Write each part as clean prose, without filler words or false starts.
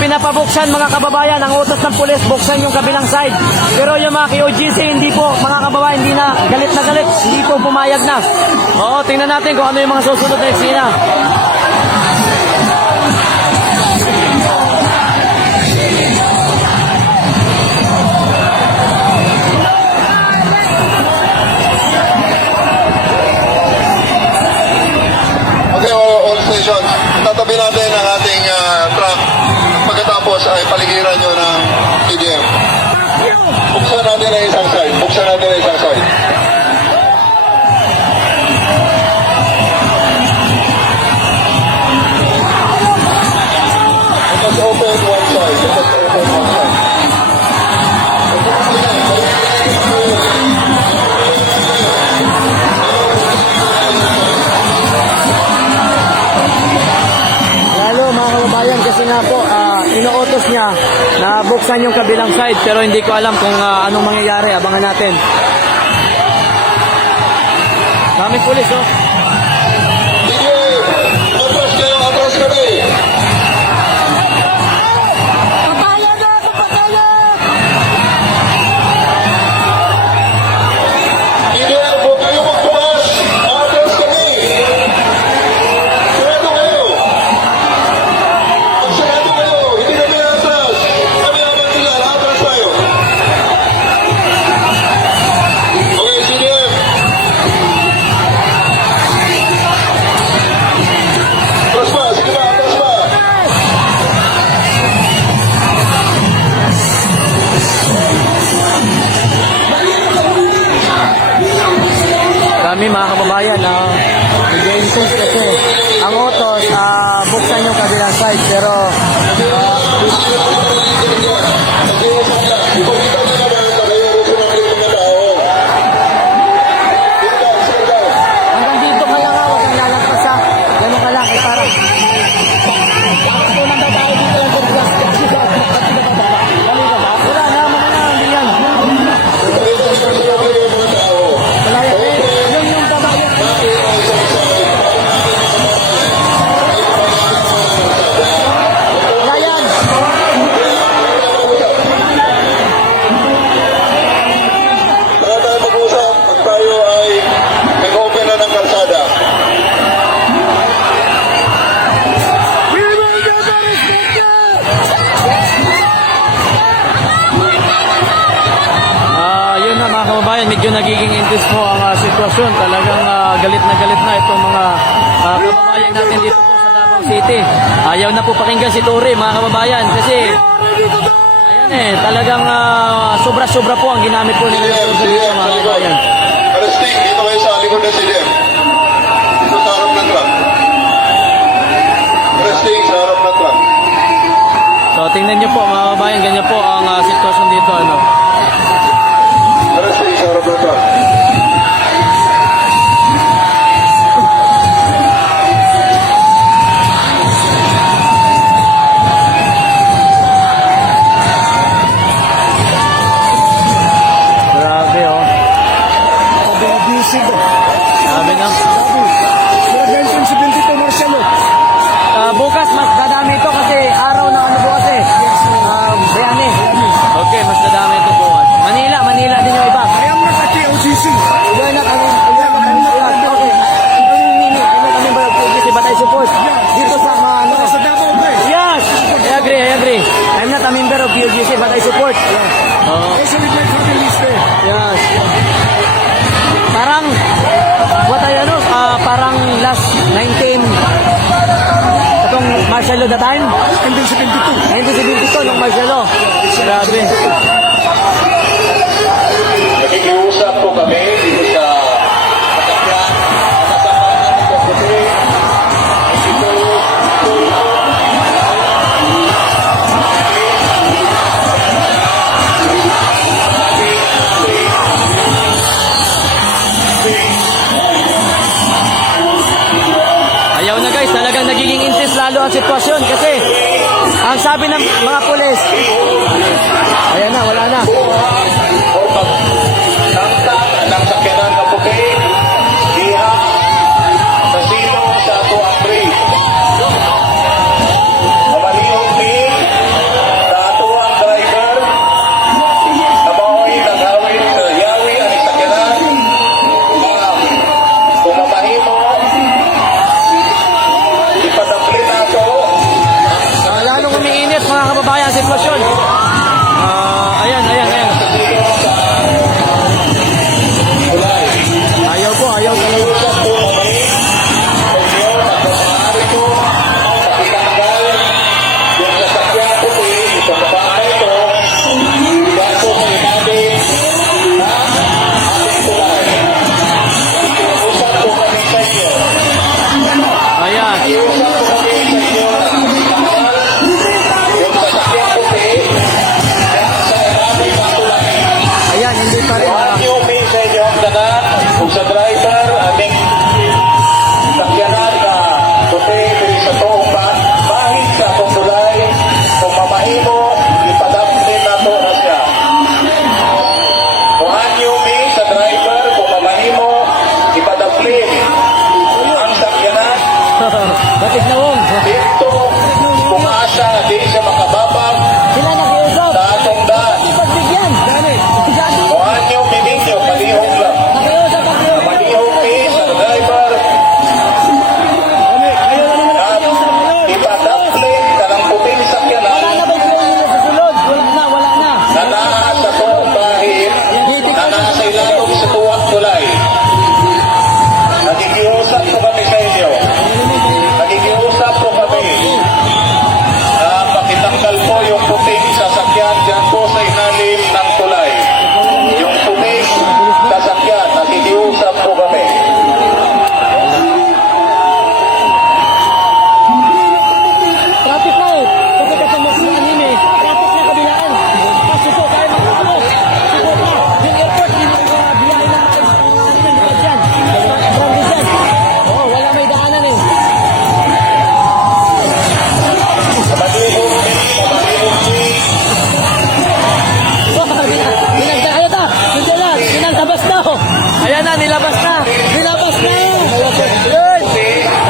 pinapabuksan mga kababayan, ang utos ng pulis, buksan yung kabilang side. Pero yung mga KOGC, hindi po, mga kababayan, hindi na galit, hindi po pumayag na. Oo, tingnan natin kung ano yung mga susunod na eksena. Okay, all stations, tatabi natin ang ating truck. Pagkatapos ay paligiran nyo ng PDM. Buksan natin ang isang side. Buksan natin ang isang side. Let us open one side. Let us open one side. Lalo mga kababayan, kasi nga po, inuutos niya na buksan yung kabilang side, pero hindi ko alam kung anong mangyayari. Abangan natin. Daming pulis, oh. Sige! Atras kayo! Atras kami! PDM, huwag kayo magbukas! Atras kami! Sarado kayo! Magsarado kayo! Hindi kami atras! Kami ang magtigal! Atras tayo! Okay, PDM! Atras pa! Sige pa! Atras pa! Kami mga kababayan, nag-insist kasi ang utos, buksan yung kabilang side, pero hanggang dito ka lang, huwag kang lalagpas, ha. Ganun ka lang, parang wala na, hindi yan. Wala yan, yung baba yan. Wala yan. Wala tayo mag-usap pag tayo ay nag-open na ng kalsada. Yun na mga kababayan, medyo nagiging intense po ang sitwasyon. Talagang galit na itong mga kababayan natin dito po sa Davao City. Ayaw na po pakinggan si Tore mga kababayan kasi ayan talagang sobra-sobra po ang ginamit po nila dito mga kababayan. Arresting, dito kayo sa likod ng CDM. Dito sa harap ng truck. Arresting sa harap ng truck. So tingnan nyo po mga kababayan, ganyan po ang sitwasyon dito. Arresting sa harap ng truck. Grabe, oh. Grabe na. Bukas mas dadami ito kasi araw ng ano bukas eh. Bayani. Okay, mas dadami ito bukas. Manila din yung iba. Iyan na kami. Okay. Kami ba yung Batay Support? Dito sa mga ano. Yes! I agree. I'm not a member of PUGC but I support. Yes. Parang parang last 19 itong Marcelo the time? 1972 nung Marcelo. Grabe. Nakikiusap po kami dito sa Katakyan, kasama ng Kaputi, Ayaw na guys, talagang nagiging intense lalo ang sitwasyon kasi ang sabi ng mga pulis, ayan na, wala na. o pagtangtang ng sakyanan ng puti, diha, sa sino sa tuang bridge. Mamalihong din, Yes, mga kababayan, sitwasyon. Ayan. Ayaw po, ayaw talaga. Ayan. Ayan, hindi pa rin. Yung may sa inyo ang dagat, kung sa driver, aming sakyanan na puti, sa topa, bahit sa tungkulay, kung mamahimo, ipadamtin na to na siya. Kung anyo may sa driver, kung mamahimo, ipadamtin ang sakyanan, Batik na wong. dito, kung asa, di siya makababag, Sila nakiusap. sa atong daan. Pagbigyan. Kung anyo may ninyo, palihog lang. Nakiusap ako. Malihog ni sa driver, ipadapling ka ng puting sakyanan Wala na ba yung nila sa sulod? Wala na. na naa sa tuwang bahid, na nasa ilalong sa tuwang tulay. Nakikiusap ko kami sa inyo. Nakikiusap ko kami na pakitanggal po yung puting sasakyan dyan po sa ilalim ng tulay. Yung puting sasakyan, nakikiusap po kami. Traffic na eh. Kasi kasama sa anim eh. Traffic na kabilaan. Pasuko tayo magkakamo. Suko pa. Yung airport, hindi ko biyahe na likod dyan. Branded dyan. Oo, wala may daanan eh. Malihog ni, malihog ni. Ayan ta. Nilabas na. Ayan na, nilabas na. Nilabas na. Yun.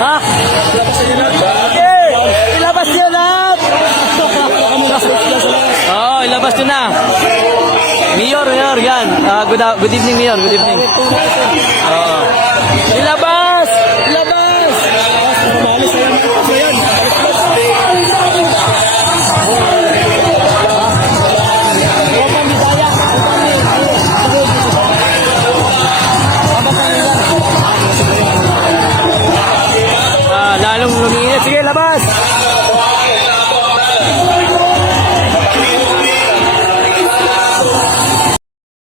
Ha? Okay. Ilabas niyo lahat. Oo, ilabas niyo na. Mayor, yan. Good evening, Mayor. Good evening. Oo. Ilabas! Ilabas! Umalis na yan. Ayan. Open Bisaya. Lalong lumiinit. Sige, labas!